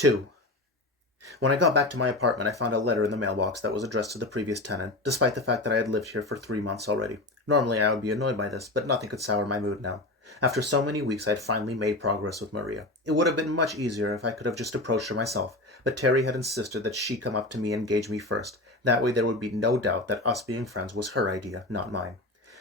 2. When I got back to my apartment, I found a letter in the mailbox that was addressed to the previous tenant, despite the fact that I had lived here for 3 months already. Normally, I would be annoyed by this, but nothing could sour my mood now. After so many weeks, I had finally made progress with Maria. It would have been much easier if I could have just approached her myself, but Terry had insisted that she come up to me and engage me first. That way there would be no doubt that us being friends was her idea, not mine.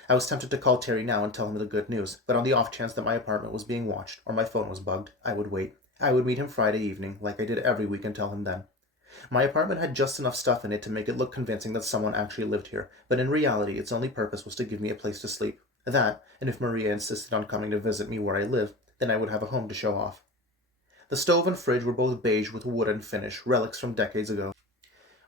I was tempted to call Terry now and tell him the good news, but on the off chance that my apartment was being watched or my phone was bugged, I would wait. I would meet him Friday evening, like I did every week, and tell him then. My apartment had just enough stuff in it to make it look convincing that someone actually lived here, but in reality its only purpose was to give me a place to sleep. That, and if Maria insisted on coming to visit me where I live, then I would have a home to show off. The stove and fridge were both beige with wooden finish, relics from decades ago.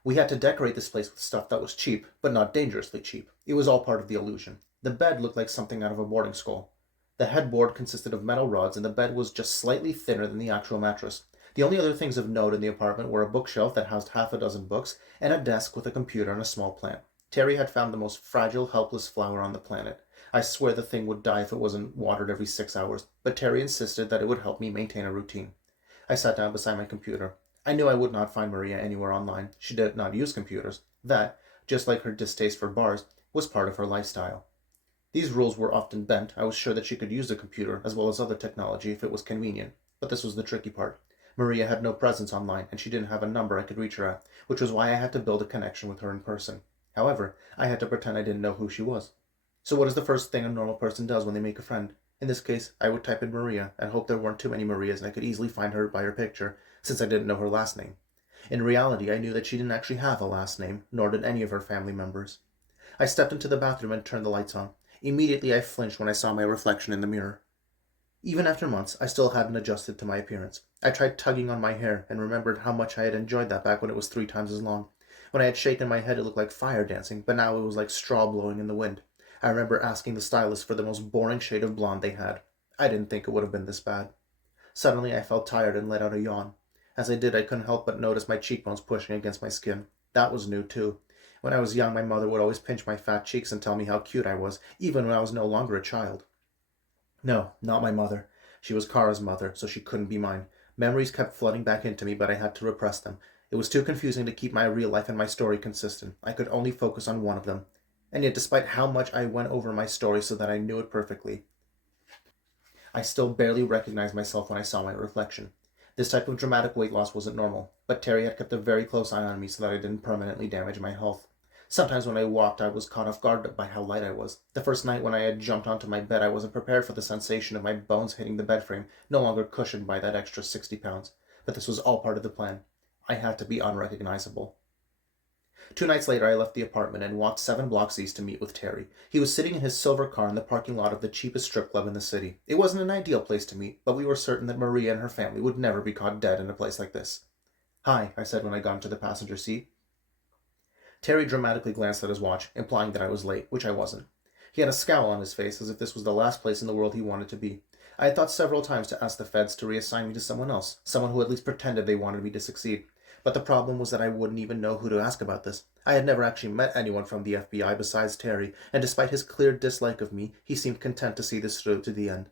We had to decorate this place with stuff that was cheap, but not dangerously cheap. It was all part of the illusion. The bed looked like something out of a boarding school. The headboard consisted of metal rods, and the bed was just slightly thinner than the actual mattress. The only other things of note in the apartment were a bookshelf that housed half a dozen books, and a desk with a computer and a small plant. Terry had found the most fragile, helpless flower on the planet. I swear the thing would die if it wasn't watered every 6 hours, but Terry insisted that it would help me maintain a routine. I sat down beside my computer. I knew I would not find Maria anywhere online. She did not use computers. That, just like her distaste for bars, was part of her lifestyle. These rules were often bent. I was sure that she could use a computer as well as other technology if it was convenient, but this was the tricky part. Maria had no presence online, and she didn't have a number I could reach her at, which was why I had to build a connection with her in person. However, I had to pretend I didn't know who she was. So what is the first thing a normal person does when they make a friend? In this case, I would type in Maria and hope there weren't too many Marias and I could easily find her by her picture, since I didn't know her last name. In reality, I knew that she didn't actually have a last name, nor did any of her family members. I stepped into the bathroom and turned the lights on. Immediately I flinched when I saw my reflection in the mirror. Even after months, I still hadn't adjusted to my appearance. I tried tugging on my hair and remembered how much I had enjoyed that back when it was 3 times as long. When I had shaken my head, it looked like fire dancing, but now it was like straw blowing in the wind. I remember asking the stylist for the most boring shade of blonde they had. I didn't think it would have been this bad. Suddenly, I felt tired and let out a yawn. As I did, I couldn't help but notice my cheekbones pushing against my skin. That was new, too. When I was young, my mother would always pinch my fat cheeks and tell me how cute I was, even when I was no longer a child. No, not my mother. She was Kara's mother, so she couldn't be mine. Memories kept flooding back into me, but I had to repress them. It was too confusing to keep my real life and my story consistent. I could only focus on one of them. And yet, despite how much I went over my story so that I knew it perfectly, I still barely recognized myself when I saw my reflection. This type of dramatic weight loss wasn't normal, but Terry had kept a very close eye on me so that I didn't permanently damage my health. Sometimes when I walked, I was caught off guard by how light I was. The first night when I had jumped onto my bed, I wasn't prepared for the sensation of my bones hitting the bed frame, no longer cushioned by that extra 60 pounds. But this was all part of the plan. I had to be unrecognizable. 2 nights later, I left the apartment and walked 7 blocks east to meet with Terry. He was sitting in his silver car in the parking lot of the cheapest strip club in the city. It wasn't an ideal place to meet, but we were certain that Maria and her family would never be caught dead in a place like this. "Hi," I said when I got into the passenger seat. Terry dramatically glanced at his watch, implying that I was late, which I wasn't. He had a scowl on his face, as if this was the last place in the world he wanted to be. I had thought several times to ask the feds to reassign me to someone else, someone who at least pretended they wanted me to succeed. But the problem was that I wouldn't even know who to ask about this. I had never actually met anyone from the FBI besides Terry, and despite his clear dislike of me, he seemed content to see this through to the end.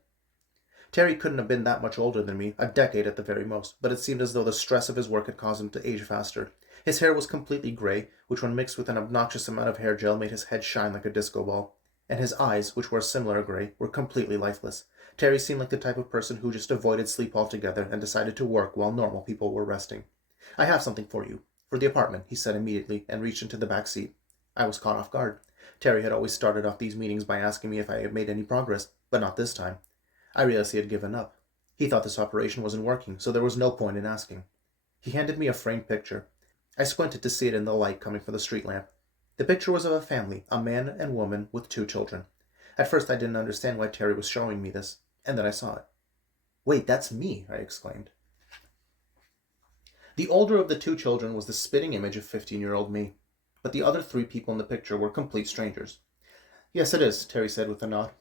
Terry couldn't have been that much older than me, a decade at the very most, but it seemed as though the stress of his work had caused him to age faster. His hair was completely gray, which when mixed with an obnoxious amount of hair gel made his head shine like a disco ball. And his eyes, which were a similar gray, were completely lifeless. Terry seemed like the type of person who just avoided sleep altogether and decided to work while normal people were resting. "I have something for you. For the apartment," he said immediately, and reached into the back seat. I was caught off guard. Terry had always started off these meetings by asking me if I had made any progress, but not this time. I realized he had given up. He thought this operation wasn't working, so there was no point in asking. He handed me a framed picture. I squinted to see it in the light coming from the street lamp. The picture was of a family, a man and woman with 2 children. At first I didn't understand why Terry was showing me this, and then I saw it. "Wait, that's me!" I exclaimed. The older of the 2 children was the spitting image of 15-year-old me, but the other 3 people in the picture were complete strangers. "Yes, it is," Terry said with a nod.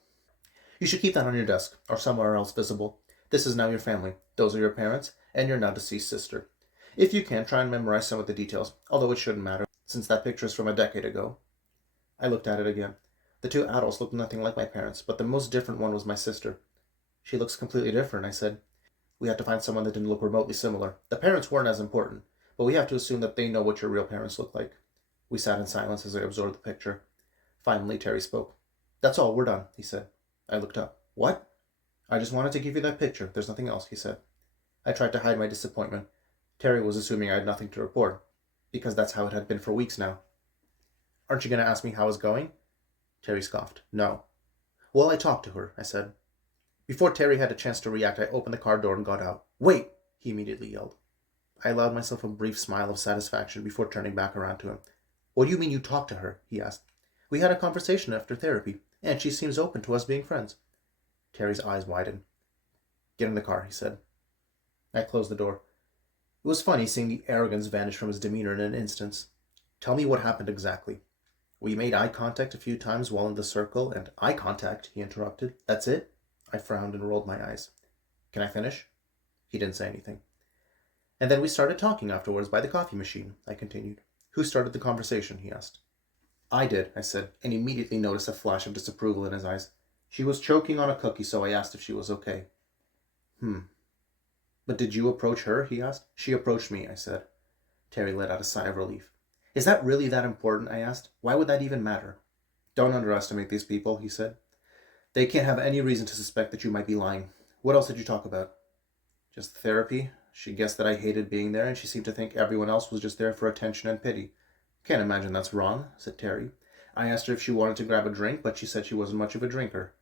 "You should keep that on your desk, or somewhere else visible. This is now your family. Those are your parents, and your now deceased sister. If you can, try and memorize some of the details, although it shouldn't matter, since that picture is from a decade ago." I looked at it again. The 2 adults looked nothing like my parents, but the most different one was my sister. "She looks completely different," I said. We had to find someone that didn't look remotely similar. The parents weren't as important, but we have to assume that they know what your real parents look like. We sat in silence as I absorbed the picture. Finally, Terry spoke. That's all, we're done, he said. I looked up. What? I just wanted to give you that picture. There's nothing else, he said. I tried to hide my disappointment. Terry was assuming I had nothing to report, because that's how it had been for weeks now. Aren't you going to ask me how it's going? Terry scoffed. No. Well, I talked to her, I said. Before Terry had a chance to react, I opened the car door and got out. Wait! He immediately yelled. I allowed myself a brief smile of satisfaction before turning back around to him. What do you mean you talked to her? He asked. We had a conversation after therapy, and she seems open to us being friends. Terry's eyes widened. Get in the car, he said. I closed the door. It was funny seeing the arrogance vanish from his demeanor in an instant. Tell me what happened exactly. We made eye contact a few times while in the circle, and eye contact, he interrupted. That's it? I frowned and rolled my eyes. Can I finish? He didn't say anything. And then we started talking afterwards by the coffee machine, I continued. Who started the conversation? He asked. I did, I said, and immediately noticed a flash of disapproval in his eyes. She was choking on a cookie, so I asked if she was okay. But did you approach her? He asked. She approached me, I said. Terry let out a sigh of relief. Is that really that important? I asked. Why would that even matter? Don't underestimate these people, he said. They can't have any reason to suspect that you might be lying. What else did you talk about? Just therapy. She guessed that I hated being there, and she seemed to think everyone else was just there for attention and pity. Can't imagine that's wrong, said Terry. I asked her if she wanted to grab a drink, but she said she wasn't much of a drinker.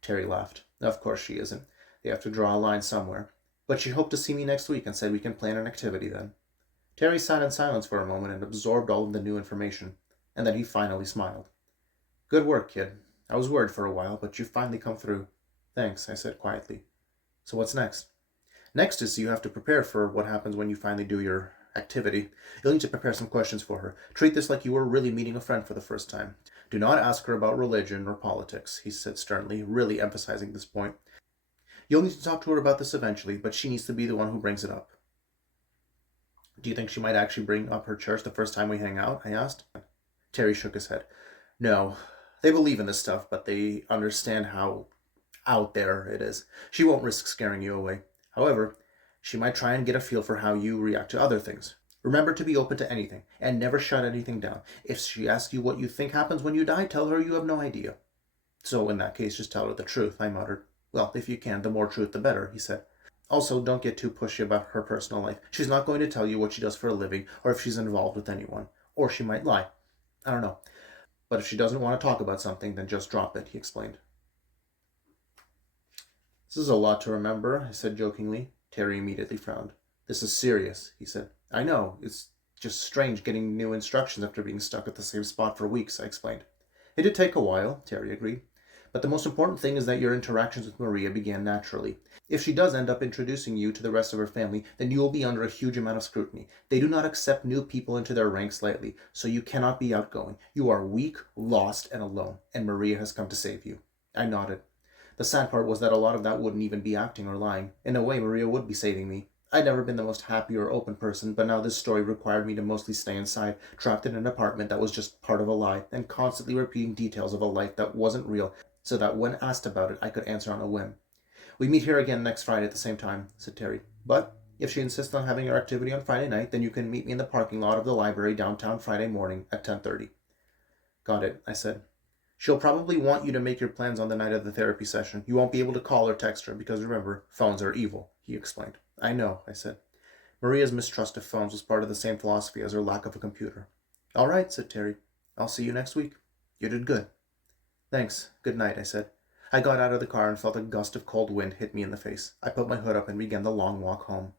Terry laughed. Of course she isn't. They have to draw a line somewhere. But she hoped to see me next week and said we can plan an activity then. Terry sat in silence for a moment and absorbed all of the new information, and then he finally smiled. Good work, kid. I was worried for a while, but you've finally come through. Thanks, I said quietly. So what's next? Next is you have to prepare for what happens when you finally do your activity. You'll need to prepare some questions for her. Treat this like you were really meeting a friend for the first time. Do not ask her about religion or politics, he said sternly, really emphasizing this point. You'll need to talk to her about this eventually, but she needs to be the one who brings it up. Do you think she might actually bring up her church the first time we hang out? I asked. Terry shook his head. No, they believe in this stuff, but they understand how out there it is. She won't risk scaring you away. However, she might try and get a feel for how you react to other things. Remember to be open to anything, and never shut anything down. If she asks you what you think happens when you die, tell her you have no idea. So in that case, just tell her the truth, I muttered. Well, if you can, the more truth the better, he said. Also, don't get too pushy about her personal life. She's not going to tell you what she does for a living, or if she's involved with anyone. Or she might lie. I don't know. But if she doesn't want to talk about something, then just drop it, he explained. This is a lot to remember, I said jokingly. Terry immediately frowned. This is serious, he said. I know. It's just strange getting new instructions after being stuck at the same spot for weeks, I explained. It did take a while, Terry agreed. But the most important thing is that your interactions with Maria began naturally. If she does end up introducing you to the rest of her family, then you will be under a huge amount of scrutiny. They do not accept new people into their ranks lightly, so you cannot be outgoing. You are weak, lost, and alone, and Maria has come to save you. I nodded. The sad part was that a lot of that wouldn't even be acting or lying. In a way, Maria would be saving me. I'd never been the most happy or open person, but now this story required me to mostly stay inside, trapped in an apartment that was just part of a lie, and constantly repeating details of a life that wasn't real, so that when asked about it, I could answer on a whim. We meet here again next Friday at the same time, said Terry. But if she insists on having her activity on Friday night, then you can meet me in the parking lot of the library downtown Friday morning at 10:30. Got it, I said. She'll probably want you to make your plans on the night of the therapy session. You won't be able to call or text her because remember, phones are evil, he explained. I know, I said. Maria's mistrust of phones was part of the same philosophy as her lack of a computer. All right, said Terry. I'll see you next week. You did good. Thanks. Good night, I said. I got out of the car and felt a gust of cold wind hit me in the face. I put my hood up and began the long walk home.